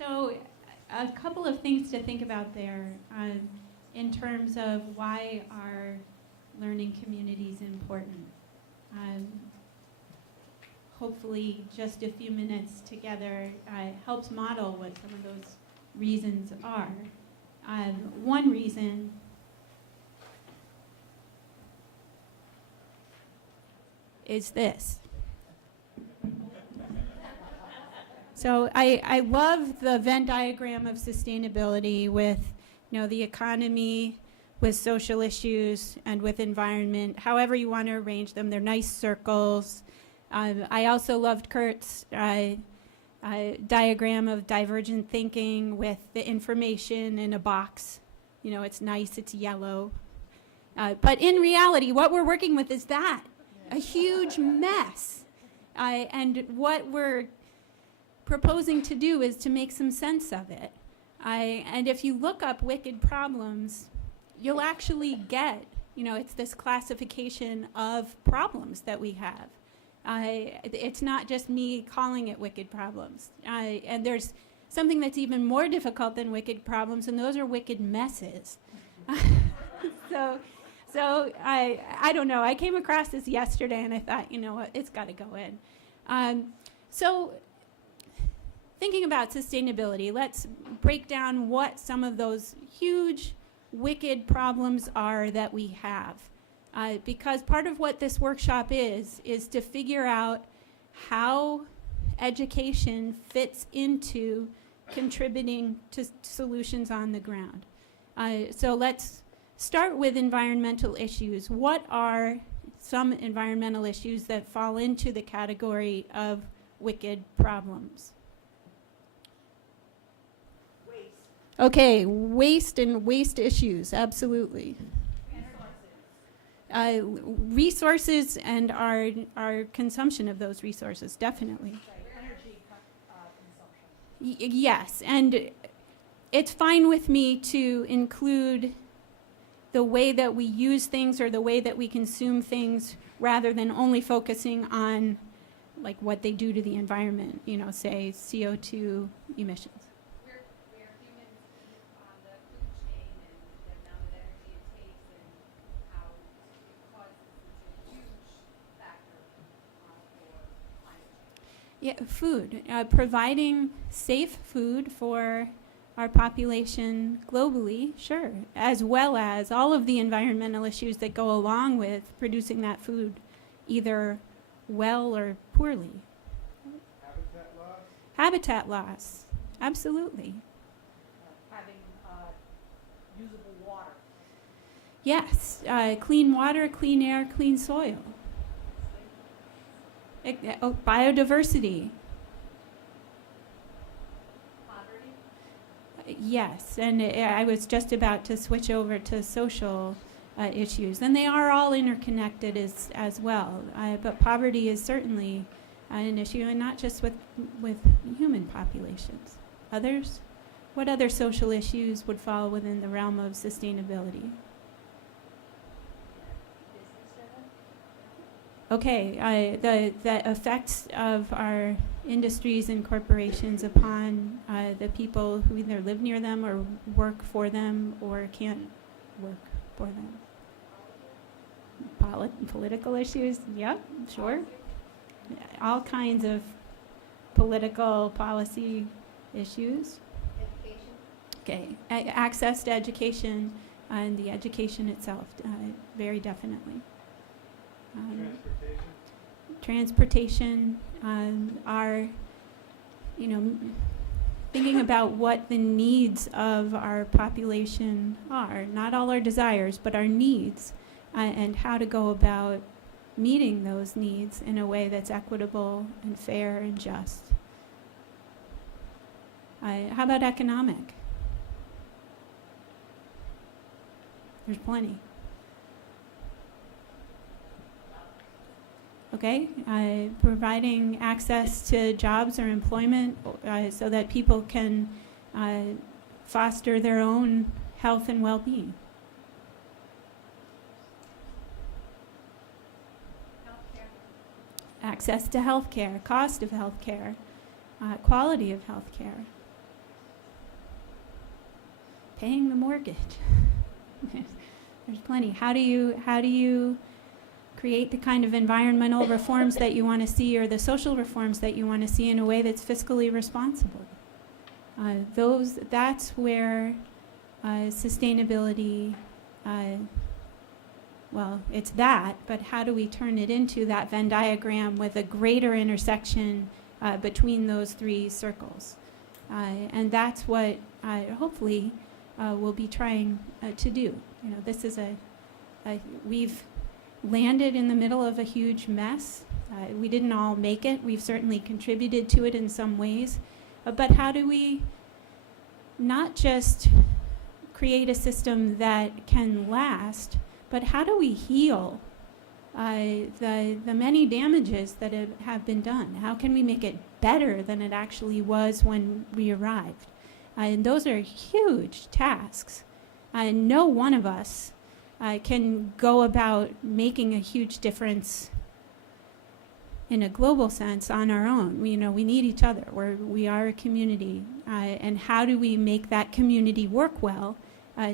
So a couple of things to think about there in terms of why are learning communities important. Hopefully just a few minutes together helps model what some of those reasons are. One reason is this. So I love the Venn diagram of sustainability with, the economy, with social issues, and with environment, however you want to arrange them. They're nice circles. I also loved Kurt's diagram of divergent thinking with the information in a box. It's nice, it's yellow. But in reality, what we're working with is that, a huge mess. And what we're proposing to do is to make some sense of it. And if you look up wicked problems, you'll actually get, it's this classification of problems that we have. It's not just me calling it wicked problems. And there's something that's even more difficult than wicked problems, and those are wicked messes. So I don't know. I came across this yesterday, and I thought, what, it's got to go in. So thinking about sustainability, let's break down what some of those huge, wicked problems are that we have. Because part of what this workshop is to figure out how education fits into contributing to solutions on the ground. So let's start with environmental issues. What are some environmental issues that fall into the category of wicked problems? Waste. Okay, waste and waste issues, absolutely. Resources and our consumption of those resources, definitely. Energy consumption. Yes, and it's fine with me to include the way that we use things or the way that we consume things rather than only focusing on like what they do to the environment, say CO2 emissions. We're humans on the food chain and the amount of energy it takes and how it causes such a huge factor for climate change. Yeah, food. Providing safe food for our population globally, sure, as well as all of the environmental issues that go along with producing that food, either well or poorly. Habitat loss? Habitat loss, absolutely. Having usable water. Yes, clean water, clean air, clean soil. Biodiversity. Yes, and I was just about to switch over to social issues, and they are all interconnected as well. But poverty is certainly an issue, and not just with human populations. Others? What other social issues would fall within the realm of sustainability? Okay, the effects of our industries and corporations upon the people who either live near them or work for them or can't work for them. Political issues, yep, sure. All kinds of political policy issues. Education. Okay, access to education and the education itself, very definitely. Transportation, our, thinking about what the needs of our population are, not all our desires, but our needs, and how to go about meeting those needs in a way that's equitable and fair and just. How about economic? There's plenty. Okay, providing access to jobs or employment so that people can foster their own health and well-being. Access to health care, cost of health care, quality of health care. paying the mortgage. There's plenty. How do you create the kind of environmental reforms that you want to see, or the social reforms that you want to see, in a way that's fiscally responsible? That's where sustainability, well, it's that, but how do we turn it into that Venn diagram with a greater intersection between those three circles? And that's what hopefully we'll be trying to do. You know, this is we've landed in the middle of a huge mess. We didn't all make it. We've certainly contributed to it in some ways. But how do we not just create a system that can last, but how do we heal the many damages that have been done? How can we make it better than it actually was when we arrived? And those are huge tasks. No one of us can go about making a huge difference in a global sense on our own. We need each other. We are a community. And how do we make that community work well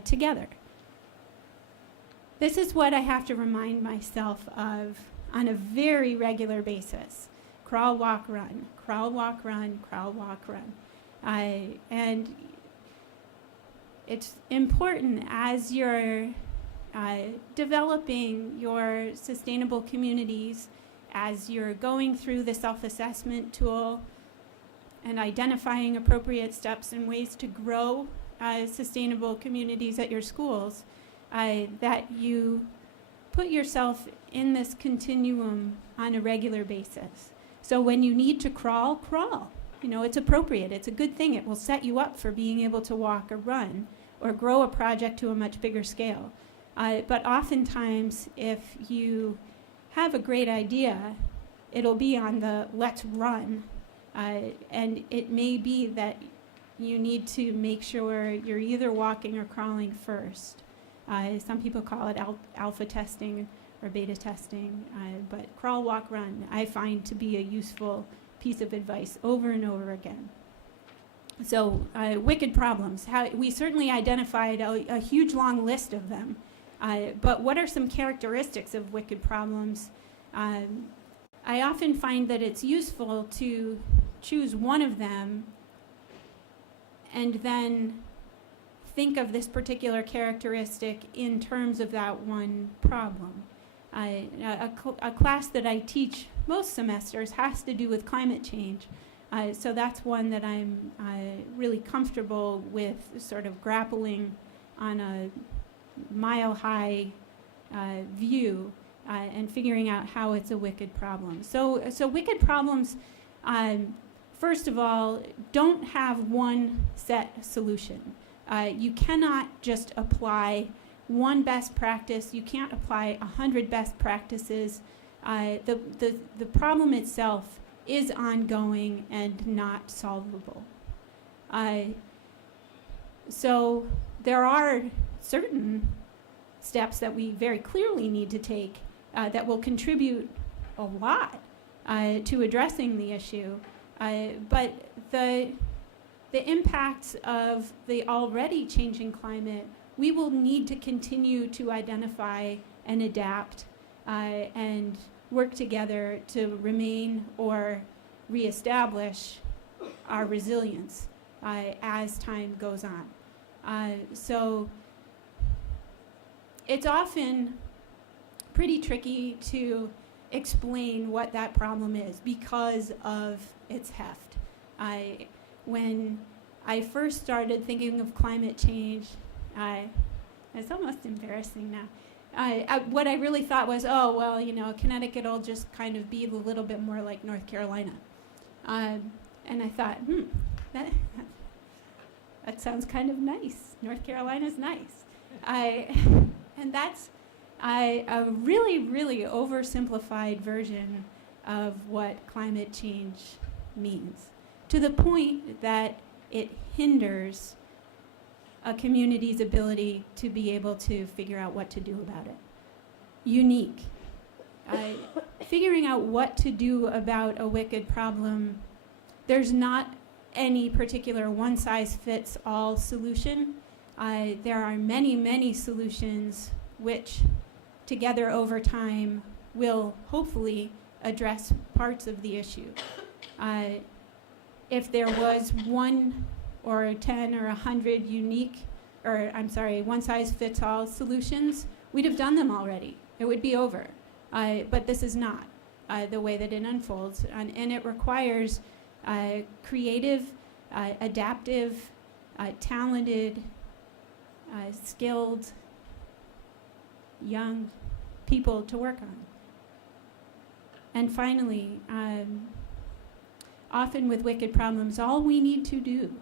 together? This is what I have to remind myself of on a very regular basis. Crawl, walk, run. Crawl, walk, run. Crawl, walk, run. And it's important as you're developing your sustainable communities, as you're going through the self-assessment tool and identifying appropriate steps and ways to grow sustainable communities at your schools, that you put yourself in this continuum on a regular basis. So when you need to crawl, crawl. It's appropriate. It's a good thing. It will set you up for being able to walk or run or grow a project to a much bigger scale. But oftentimes, if you have a great idea, it'll be on the let's run. And it may be that you need to make sure you're either walking or crawling first. Some people call it alpha testing or beta testing, but crawl, walk, run I find to be a useful piece of advice over and over again. So wicked problems. We certainly identified a huge long list of them, but what are some characteristics of wicked problems? I often find that it's useful to choose one of them and then think of this particular characteristic in terms of that one problem. A class that I teach most semesters has to do with climate change. So that's one that I'm really comfortable with sort of grappling on a mile-high view and figuring out how it's a wicked problem. So wicked problems, first of all, don't have one set solution. You cannot just apply one best practice. You can't apply 100 best practices. The problem itself is ongoing and not solvable. So there are certain steps that we very clearly need to take that will contribute a lot to addressing the issue. But the impacts of the already changing climate, we will need to continue to identify and adapt and work together to remain or reestablish our resilience as time goes on. So it's often pretty tricky to explain what that problem is because of its heft. When I first started thinking of climate change, it's almost embarrassing now. What I really thought was, Connecticut will just kind of be a little bit more like North Carolina. And I thought, that sounds kind of nice. North Carolina's nice. And that's a really, really oversimplified version of what climate change means, to the point that it hinders a community's ability to be able to figure out what to do about it. Unique. Figuring out what to do about a wicked problem, there's not any particular one-size-fits-all solution. There are many, many solutions which together over time will hopefully address parts of the issue. If there was 1 or 10 or 100 one-size-fits-all solutions, we'd have done them already. It would be over. But this is not the way that it unfolds. And it requires creative, adaptive, talented, skilled, young people to work on. And finally, often with wicked problems, all we need to do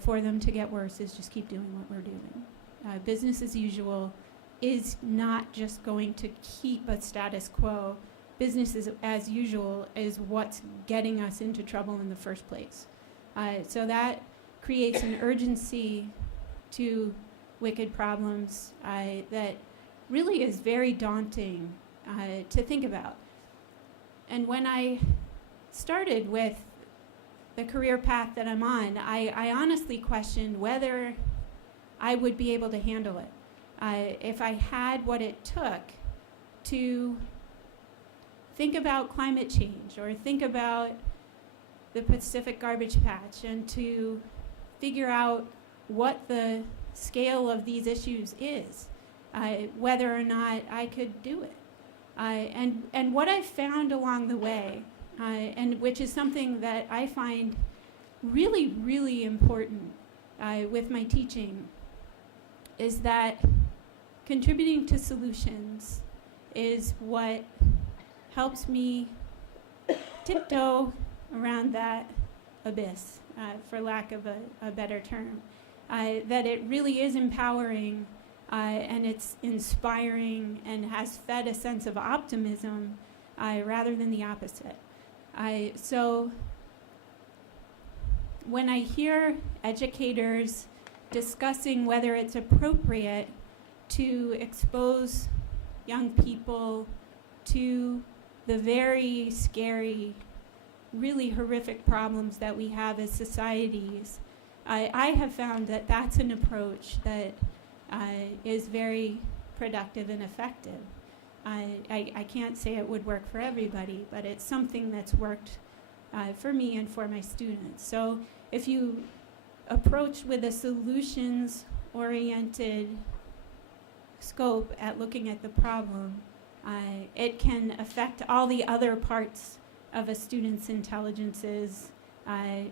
for them to get worse is just keep doing what we're doing. Business as usual is not just going to keep a status quo. Business as usual is what's getting us into trouble in the first place. So that creates an urgency to wicked problems that really is very daunting to think about. And when I started with the career path that I'm on, I honestly questioned whether I would be able to handle it. If I had what it took to think about climate change or think about the Pacific garbage patch and to figure out what the scale of these issues is, whether or not I could do it. And what I've found along the way, and which is something that I find really, really important with my teaching, is that contributing to solutions is what helps me tiptoe around that abyss, for lack of a better term. That it really is empowering and it's inspiring and has fed a sense of optimism rather than the opposite. So when I hear educators discussing whether it's appropriate to expose young people to the very scary, really horrific problems that we have as societies, I have found that that's an approach that is very productive and effective. I can't say it would work for everybody, but it's something that's worked for me and for my students. So if you approach with a solutions-oriented scope at looking at the problem, it can affect all the other parts of a student's intelligences and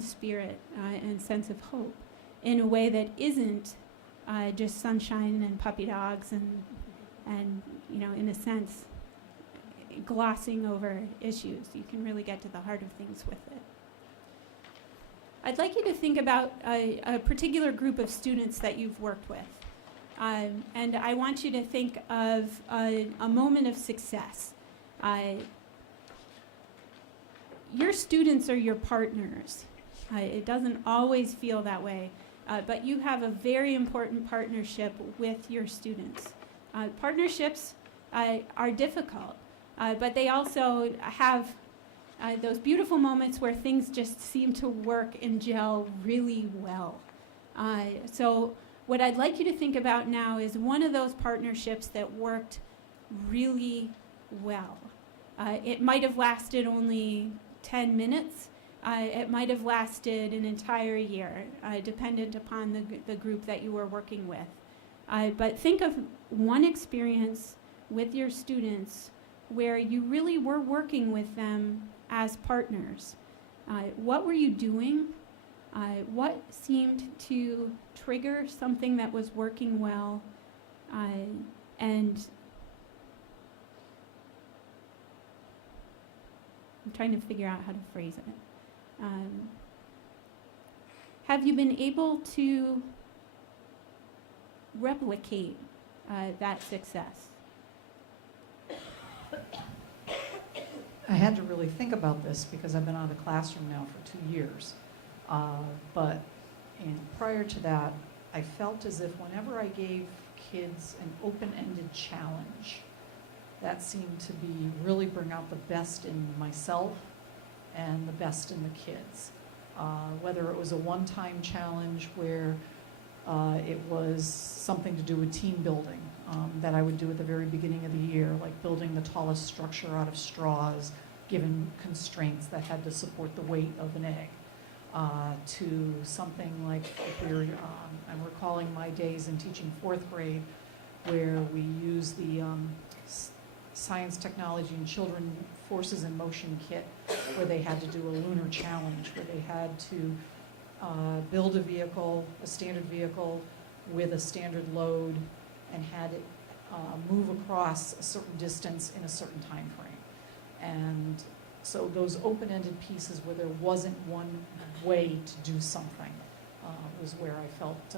spirit and sense of hope in a way that isn't just sunshine and puppy dogs and in a sense glossing over issues. You can really get to the heart of things with it. I'd like you to think about a particular group of students that you've worked with. And I want you to think of a moment of success. Your students are your partners. It doesn't always feel that way, but you have a very important partnership with your students. Partnerships are difficult, but they also have those beautiful moments where things just seem to work and gel really well. So what I'd like you to think about now is one of those partnerships that worked really well. It might have lasted only 10 minutes. It might have lasted an entire year, dependent upon the group that you were working with. But think of one experience with your students where you really were working with them as partners. What were you doing? What seemed to trigger something that was working well? And I'm trying to figure out how to phrase it. Have you been able to replicate that success? I had to really think about this because I've been out of the classroom now for 2 years. But prior to that, I felt as if whenever I gave kids an open-ended challenge, that seemed to be really bring out the best in myself and the best in the kids. Whether it was a one-time challenge where It was something to do with team building that I would do at the very beginning of the year, like building the tallest structure out of straws, given constraints that had to support the weight of an egg, to something like, if we were, I'm recalling my days in teaching 4th grade, where we used the Science, Technology, and Children Forces in Motion kit, where they had to do a lunar challenge, where they had to build a vehicle, a standard vehicle with a standard load, and had it move across a certain distance in a certain time frame. And so those open-ended pieces where there wasn't one way to do something was where I felt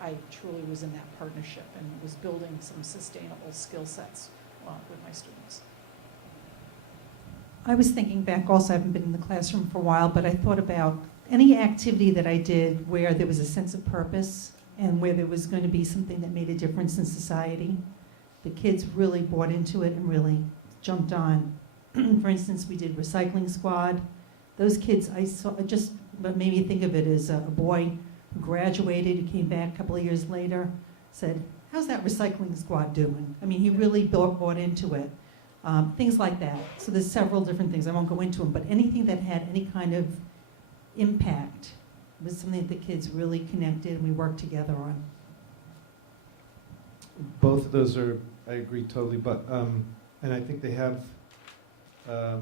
I truly was in that partnership and was building some sustainable skill sets with my students. I was thinking back also, I haven't been in the classroom for a while, but I thought about any activity that I did where there was a sense of purpose and where there was going to be something that made a difference in society. The kids really bought into it and really jumped on. For instance, we did Recycling Squad. Those kids, I saw, just what made me think of it as a boy who graduated, who came back a couple of years later, said, "How's that Recycling Squad doing?" I mean, he really bought into it. Things like that. So there's several different things. I won't go into them, but anything that had any kind of impact was something that the kids really connected and we worked together on. Both of those are, I agree totally, but, and I think they have a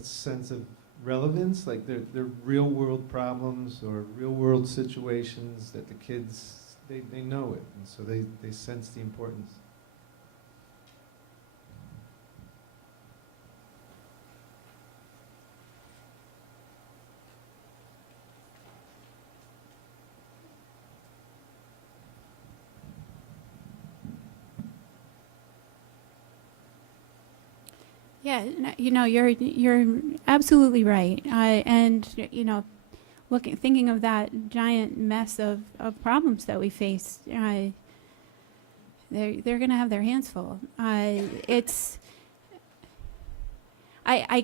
sense of relevance, like they're real world problems or real world situations that the kids, they know it, and so they sense the importance. Yeah, you know, you're absolutely right. And you know, thinking of that giant mess of problems that we face, they're going to have their hands full. I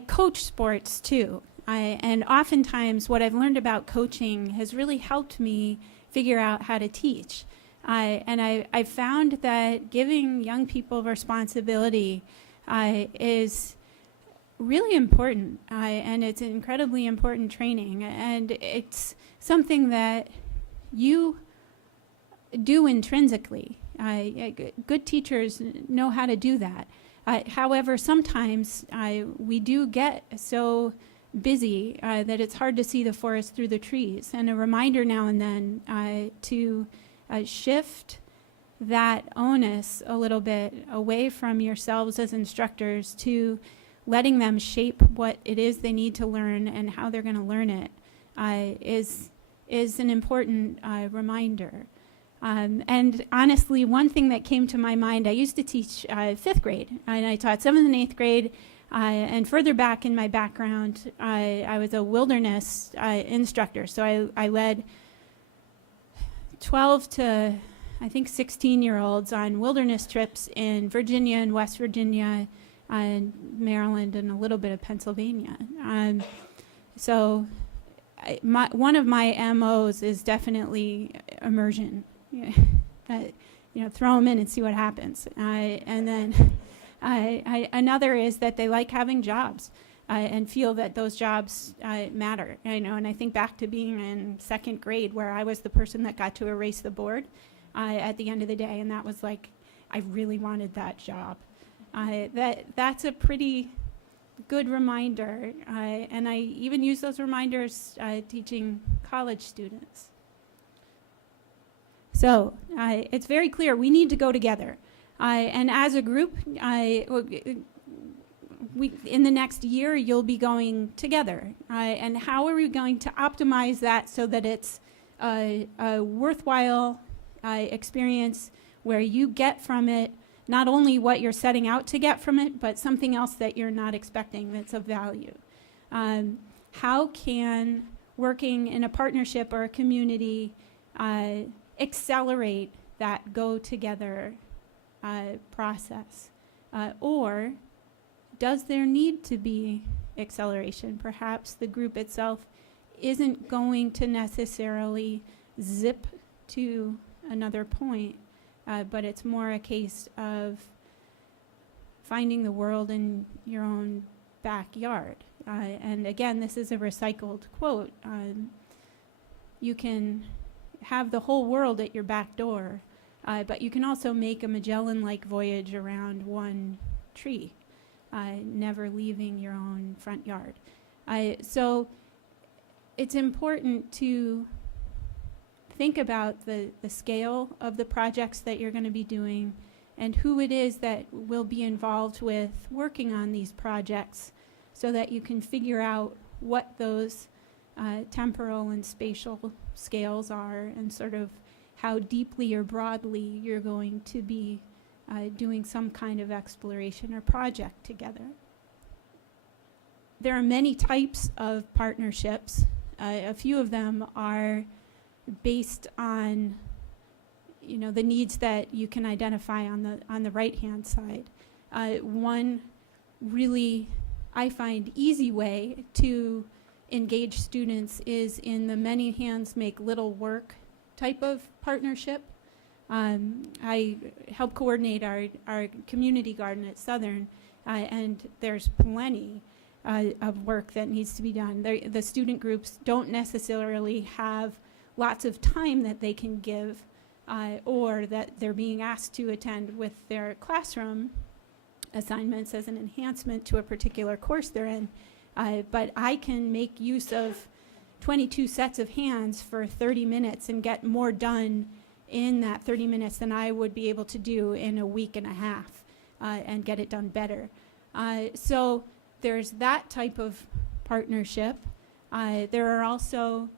coach sports too, and oftentimes what I've learned about coaching has really helped me figure out how to teach. And I found that giving young people responsibility is really important, and it's incredibly important training, and it's something that you do intrinsically. Good teachers know how to do that. However, sometimes we do get so busy that it's hard to see the forest through the trees, and a reminder now and then to shift that onus a little bit away from yourselves as instructors to letting them shape what it is they need to learn and how they're going to learn it is an important reminder. And honestly, one thing that came to my mind, I used to teach 5th grade, and I taught 7th and 8th grade, and further back in my background, I was a wilderness instructor, so I led 12 to I think 16-year-olds on wilderness trips in Virginia and West Virginia and Maryland and a little bit of Pennsylvania. So one of my MOs is definitely immersion. Throw them in and see what happens. And then another is that they like having jobs and feel that those jobs matter. And I think back to being in 2nd grade where I was the person that got to erase the board at the end of the day, and that was like, I really wanted that job. That's a pretty good reminder, and I even use those reminders teaching college students. So it's very clear we need to go together, and as a group, in the next year you'll be going together, and how are we going to optimize that so that it's a worthwhile experience where you get from it not only what you're setting out to get from it, but something else that you're not expecting that's of value. How can working in a partnership or a community accelerate that go-together process? Or does there need to be acceleration? Perhaps the group itself isn't going to necessarily zip to another point, but it's more a case of finding the world in your own backyard. And again, this is a recycled quote. You can have the whole world at your back door, but you can also make a Magellan-like voyage around one tree, never leaving your own front yard. So it's important to think about the scale of the projects that you're going to be doing and who it is that will be involved with working on these projects, so that you can figure out what those temporal and spatial scales are, and sort of how deeply or broadly you're going to be doing some kind of exploration or project together. There are many types of partnerships. A few of them are based on, you know, the needs that you can identify on the right-hand side. One really, I find, easy way to engage students is in the many hands make little work type of partnership. I help coordinate our community garden at Southern, and there's plenty of work that needs to be done. The student groups don't necessarily have lots of time that they can give, or that they're being asked to attend with their classroom assignments as an enhancement to a particular course they're in. But I can make use of 22 sets of hands for 30 minutes and get more done in that 30 minutes than I would be able to do in a week and a half, and get it done better. So there's that type of partnership. There are also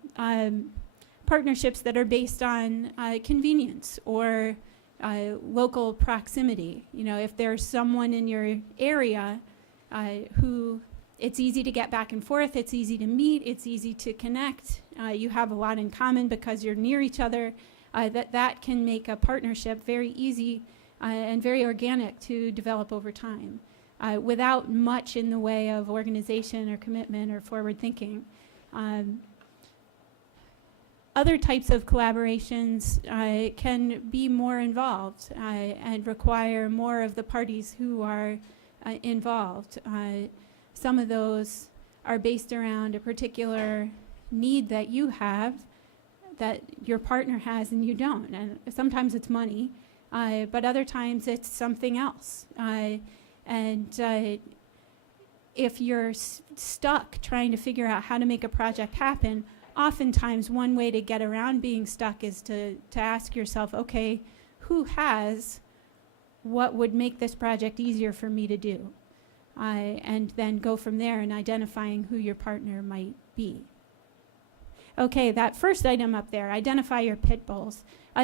partnerships that are based on convenience or local proximity. You know, if there's someone in your area who it's easy to get back and forth, it's easy to meet, it's easy to connect, you have a lot in common because you're near each other, that can make a partnership very easy and very organic to develop over time, without much in the way of organization or commitment or forward thinking. Other types of collaborations can be more involved and require more of the parties who are involved. Some of those are based around a particular need that you have that your partner has and you don't. And sometimes it's money, but other times it's something else. If you're stuck trying to figure out how to make a project happen, oftentimes one way to get around being stuck is to ask yourself, okay, who has what would make this project easier for me to do? And then go from there in identifying who your partner might be. Okay, that first item up there, identify your pit bulls.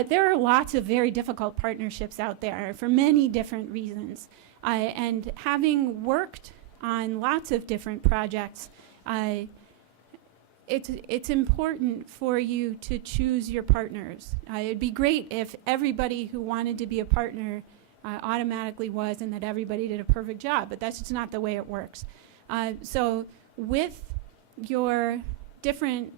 There are lots of very difficult partnerships out there for many different reasons. And having worked on lots of different projects, it's important for you to choose your partners. It'd be great if everybody who wanted to be a partner automatically was, and that everybody did a perfect job, but that's just not the way it works. So with your different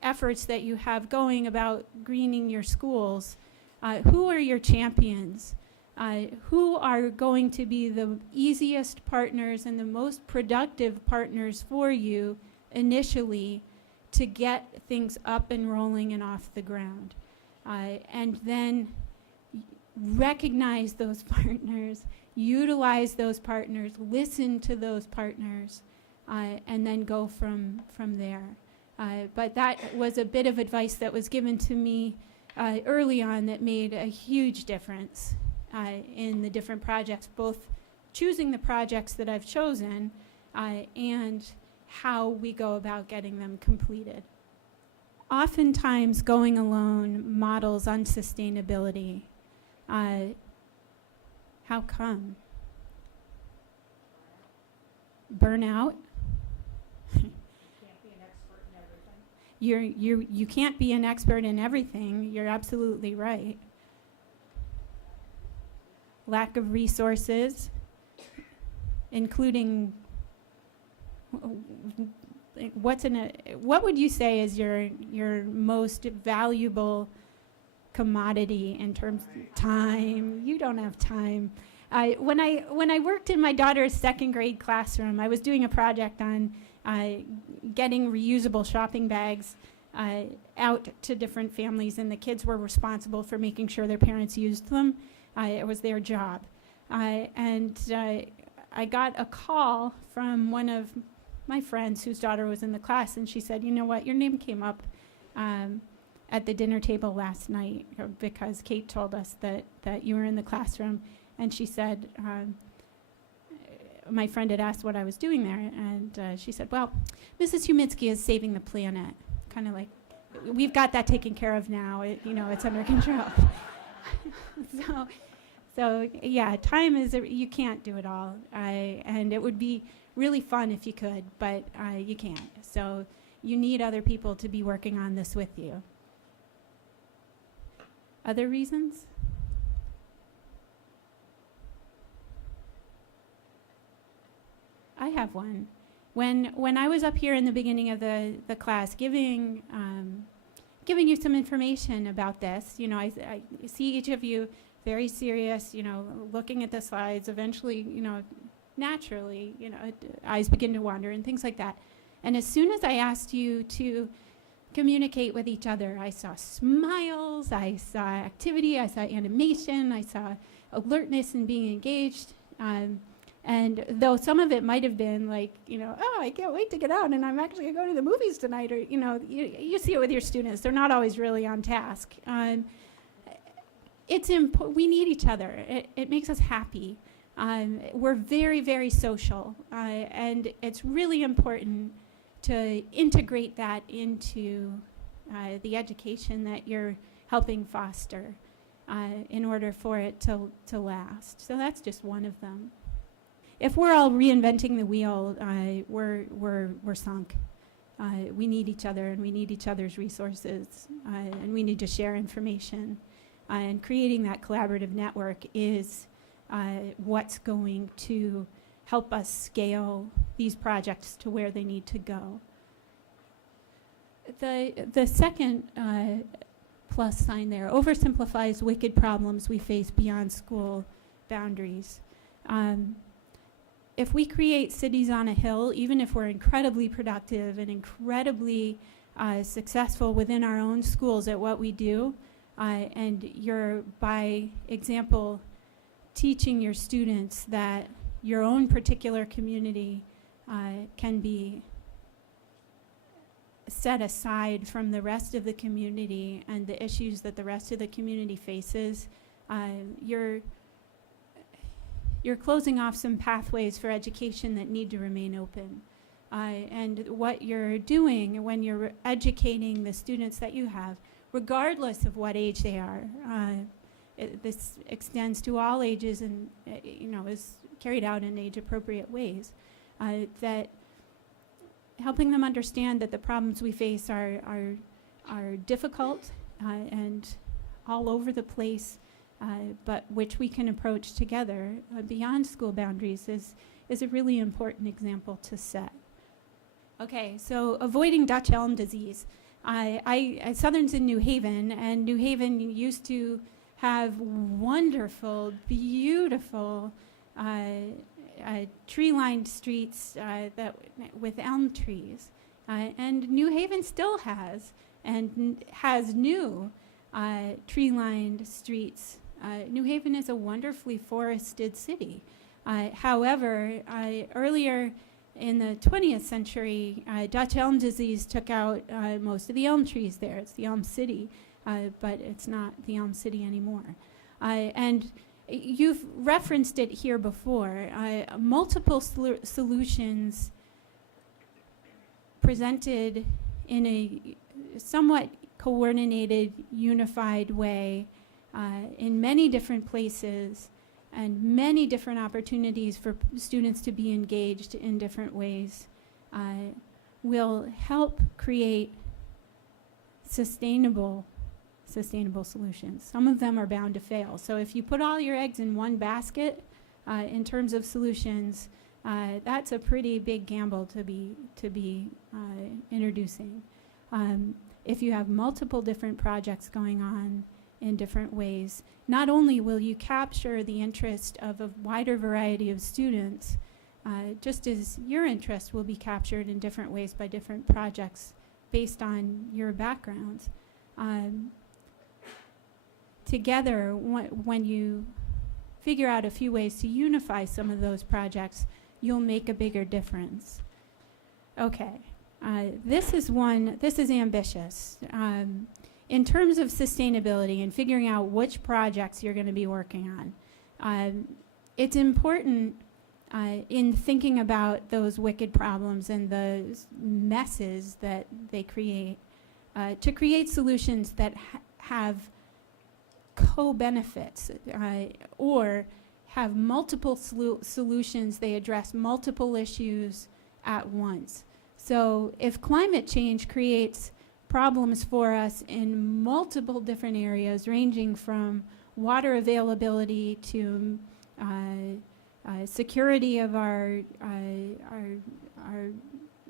efforts that you have going about greening your schools, who are your champions? Who are going to be the easiest partners and the most productive partners for you initially to get things up and rolling and off the ground? And then recognize those partners, utilize those partners, listen to those partners, and then go from there. But that was a bit of advice that was given to me early on that made a huge difference in the different projects, both choosing the projects that I've chosen and how we go about getting them completed. Oftentimes, going alone models unsustainability. How come? Burnout? Can't be an expert in everything. You can't be an expert in everything. You're absolutely right. Lack of resources, including what would you say is your most valuable commodity in terms of time. You don't have time. When I worked in my daughter's second grade classroom, I was doing a project on getting reusable shopping bags out to different families, and the kids were responsible for making sure their parents used them. It was their job. And I got a call from one of my friends whose daughter was in the class, and she said, you know what, your name came up at the dinner table last night because Kate told us that you were in the classroom. And she said, my friend had asked what I was doing there, and she said, well, Mrs. Huminski is saving the planet. Kind of like, we've got that taken care of now. It's under control. So yeah, time is, you can't do it all. And it would be really fun if you could, but you can't. So you need other people to be working on this with you. Other reasons? I have one. When I was up here in the beginning of the class giving you some information about this, I see each of you very serious, looking at the slides. Eventually, naturally, eyes begin to wander and things like that. And as soon as I asked you to communicate with each other, I saw smiles, I saw activity, I saw animation, I saw alertness and being engaged. And though some of it might have been like, oh, I can't wait to get out and I'm actually going to go to the movies tonight, or, you see it with your students. They're not always really on task. We need each other. It makes us happy. We're very, very social. And it's really important to integrate that into the education that you're helping foster in order for it to last. So that's just one of them. If we're all reinventing the wheel, we're sunk. We need each other, and we need each other's resources, and we need to share information. And creating that collaborative network is what's going to help us scale these projects to where they need to go. The second plus sign there oversimplifies wicked problems we face beyond school boundaries. If we create cities on a hill, even if we're incredibly productive and incredibly successful within our own schools at what we do, and you're, by example, teaching your students that your own particular community can be set aside from the rest of the community and the issues that the rest of the community faces, you're closing off some pathways for education that need to remain open. And what you're doing when you're educating the students that you have, regardless of what age they are, this extends to all ages and is carried out in age-appropriate ways, that helping them understand that the problems we face are difficult and all over the place, but which we can approach together beyond school boundaries is a really important example to set. Okay, so avoiding Dutch elm disease. Southern's in New Haven, and New Haven used to have wonderful, beautiful tree-lined streets with elm trees. And New Haven still has new tree-lined streets. New Haven is a wonderfully forested city. However, earlier in the 20th century, Dutch elm disease took out most of the elm trees there. It's the elm city, but it's not the elm city anymore. And you've referenced it here before. Multiple solutions presented in a somewhat coordinated, unified way in many different places and many different opportunities for students to be engaged in different ways will help create sustainable solutions. Some of them are bound to fail. So if you put all your eggs in one basket in terms of solutions, that's a pretty big gamble to be introducing. If you have multiple different projects going on in different ways. Not only will you capture the interest of a wider variety of students, just as your interest will be captured in different ways by different projects based on your backgrounds. Together, when you figure out a few ways to unify some of those projects, you'll make a bigger difference. Okay, this is ambitious. In terms of sustainability and figuring out which projects you're going to be working on, it's important in thinking about those wicked problems and the messes that they create, to create solutions that have co-benefits or have multiple solutions. They address multiple issues at once. So if climate change creates problems for us in multiple different areas, ranging from water availability to security of our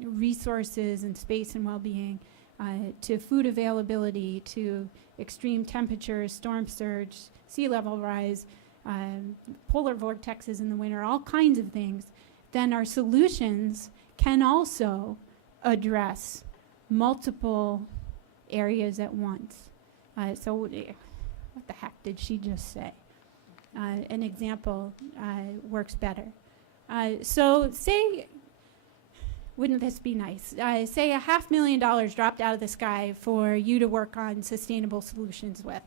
resources and space and well-being, to food availability, to extreme temperatures, storm surge, sea level rise, polar vortexes in the winter, all kinds of things, then our solutions can also address multiple areas at once. So what the heck did she just say? An example works better. So say, wouldn't this be nice? Say $500,000 dropped out of the sky for you to work on sustainable solutions with.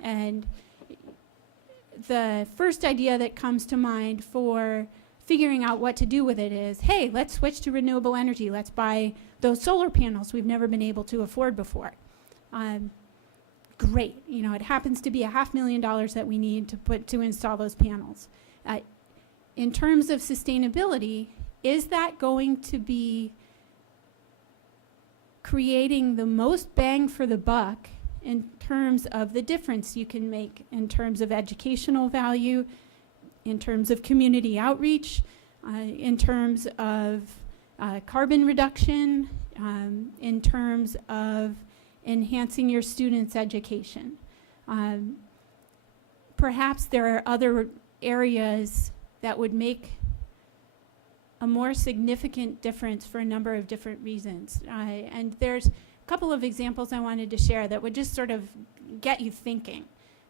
And the first idea that comes to mind for figuring out what to do with it is, hey, let's switch to renewable energy. Let's buy those solar panels we've never been able to afford before. Great, you know, it happens to be $500,000 that we need to install those panels. In terms of sustainability, is that going to be creating the most bang for the buck in terms of the difference you can make in terms of educational value, in terms of community outreach, in terms of carbon reduction, in terms of enhancing your students' education? Perhaps there are other areas that would make a more significant difference for a number of different reasons. And there's a couple of examples I wanted to share that would just sort of get you thinking.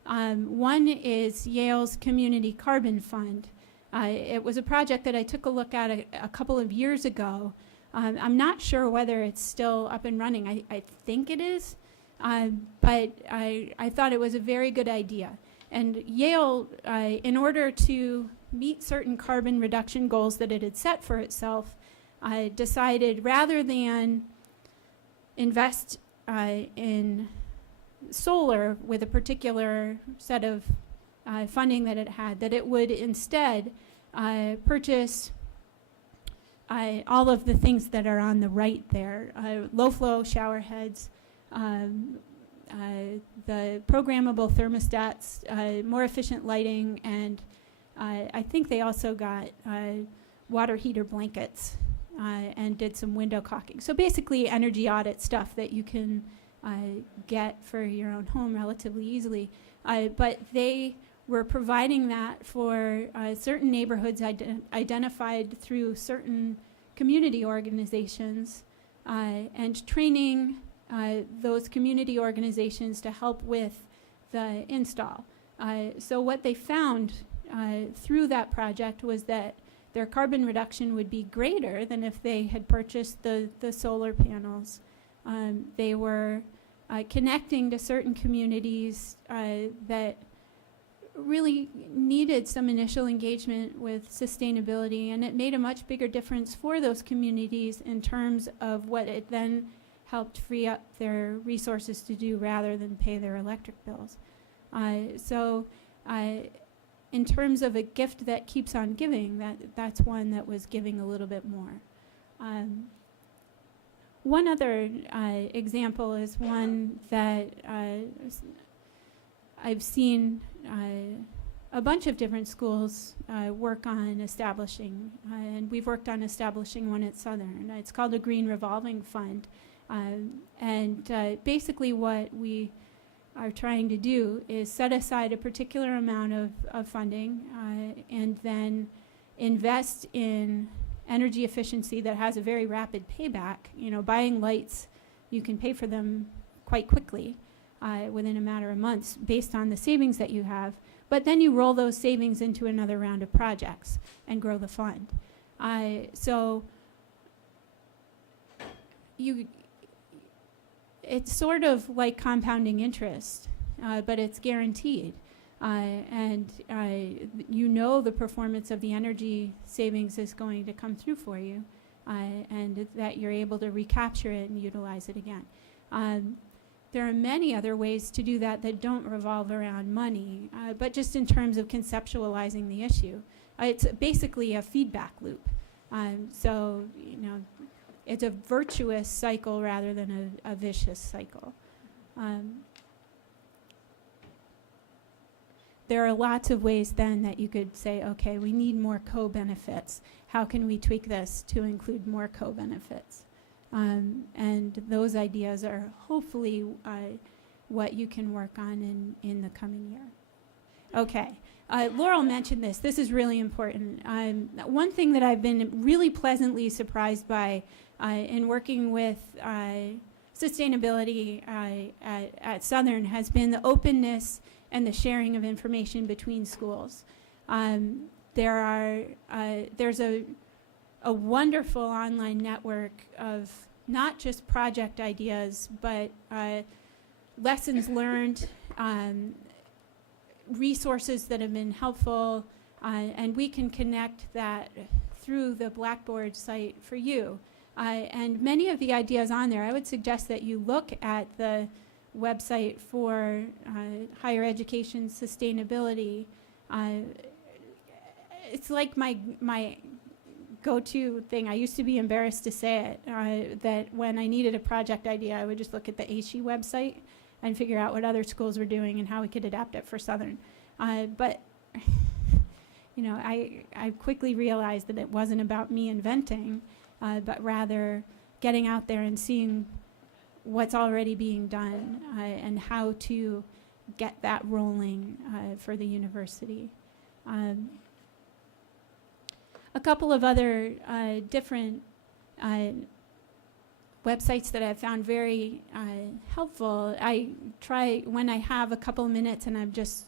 One is Yale's Community Carbon Fund. It was a project that I took a look at a couple of years ago. I'm not sure whether it's still up and running. I think it is, but I thought it was a very good idea. And Yale, in order to meet certain carbon reduction goals that it had set for itself, decided rather than invest in solar with a particular set of funding that it had, that it would instead purchase all of the things that are on the right there, low flow shower heads, the programmable thermostats, more efficient lighting, and I think they also got water heater blankets and did some window caulking. So basically energy audit stuff that you can get for your own home relatively easily. But they were providing that for certain neighborhoods identified through certain community organizations and training those community organizations to help with the install. So what they found through that project was that their carbon reduction would be greater than if they had purchased the solar panels. They were connecting to certain communities that really needed some initial engagement with sustainability, and it made a much bigger difference for those communities in terms of what it then helped free up their resources to do rather than pay their electric bills. So in terms of a gift that keeps on giving, that's one that was giving a little bit more. One other example is one that I've seen a bunch of different schools work on establishing, and we've worked on establishing one at Southern. It's called a Green Revolving Fund. And basically what we are trying to do is set aside a particular amount of funding and then invest in energy efficiency that has a very rapid payback. You know, buying lights, you can pay for them quite quickly within a matter of months based on the savings that you have. But then you roll those savings into another round of projects and grow the fund. So it's sort of like compounding interest, but it's guaranteed. And you know the performance of the energy savings is going to come through for you, and that you're able to recapture it and utilize it again. There are many other ways to do that that don't revolve around money, but just in terms of conceptualizing the issue. It's basically a feedback loop. So, you know, it's a virtuous cycle rather than a vicious cycle. There are lots of ways then that you could say, okay, we need more co-benefits. How can we tweak this to include more co-benefits? And those ideas are hopefully what you can work on in the coming year. Okay, Laurel mentioned this. This is really important. One thing that I've been really pleasantly surprised by in working with sustainability at Southern has been the openness and the sharing of information between schools. There's a wonderful online network of not just project ideas, but lessons learned, resources that have been helpful, and we can connect that through the Blackboard site for you. And many of the ideas on there, I would suggest that you look at the website for higher education sustainability. It's like my go-to thing. I used to be embarrassed to say it, that when I needed a project idea, I would just look at the ASHE website and figure out what other schools were doing and how we could adapt it for Southern. But you know, I quickly realized that it wasn't about me inventing, but rather getting out there and seeing what's already being done and how to get that rolling for the university. A couple of other different websites that I've found very helpful. I try when I have a couple of minutes, and I'm just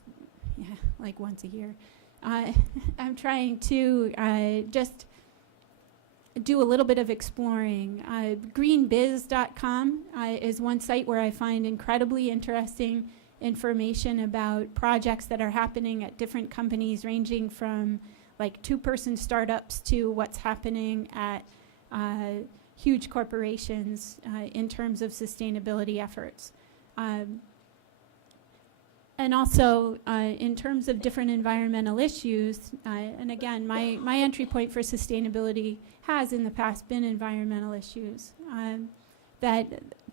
like once a year. I'm trying to just do a little bit of exploring. Greenbiz.com is one site where I find incredibly interesting information about projects that are happening at different companies, ranging from like 2-person startups to what's happening at huge corporations in terms of sustainability efforts. And also in terms of different environmental issues, and again, my entry point for sustainability has in the past been environmental issues. That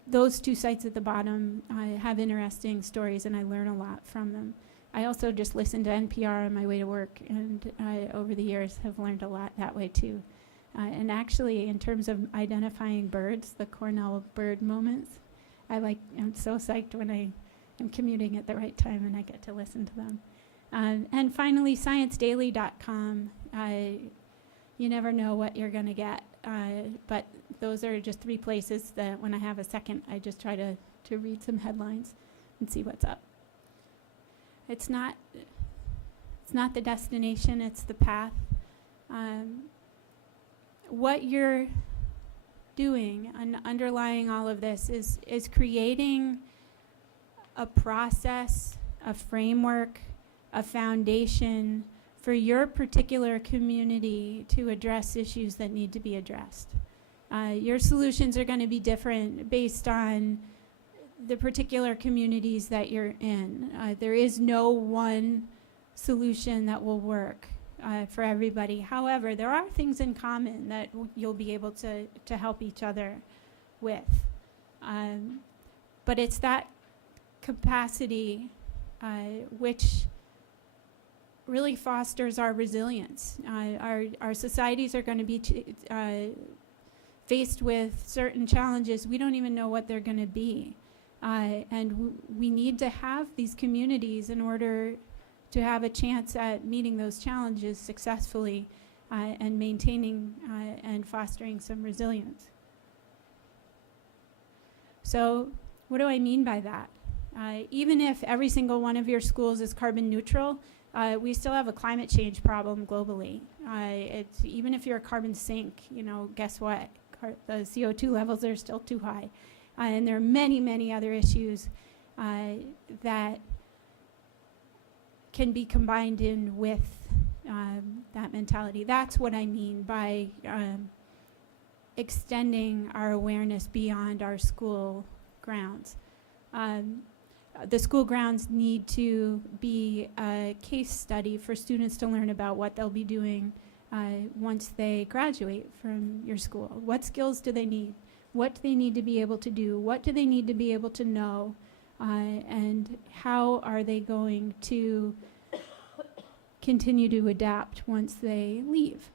those two sites at the bottom have interesting stories, and I learn a lot from them. I also just listen to NPR on my way to work, and over the years have learned a lot that way too. And actually, in terms of identifying birds, the Cornell bird moments, I'm so psyched when I'm commuting at the right time and I get to listen to them. And finally, ScienceDaily.com. You never know what you're going to get, but those are just 3 places that when I have a second, I just try to read some headlines and see what's up. It's not the destination, it's the path. What you're doing and underlying all of this is creating a process, a framework, a foundation for your particular community to address issues that need to be addressed. Your solutions are going to be different based on the particular communities that you're in. There is no one solution that will work for everybody. However, there are things in common that you'll be able to help each other with. But it's that capacity which really fosters our resilience. Our societies are going to be faced with certain challenges. We don't even know what they're going to be. And we need to have these communities in order to have a chance at meeting those challenges successfully and maintaining and fostering some resilience. So what do I mean by that? Even if every single one of your schools is carbon neutral, we still have a climate change problem globally. Even if you're a carbon sink, guess what? The CO2 levels are still too high. And there are many, many other issues that can be combined in with that mentality. That's what I mean by extending our awareness beyond our school grounds. The school grounds need to be a case study for students to learn about what they'll be doing once they graduate from your school. What skills do they need? What do they need to be able to do? What do they need to be able to know? And how are they going to continue to adapt once they leave?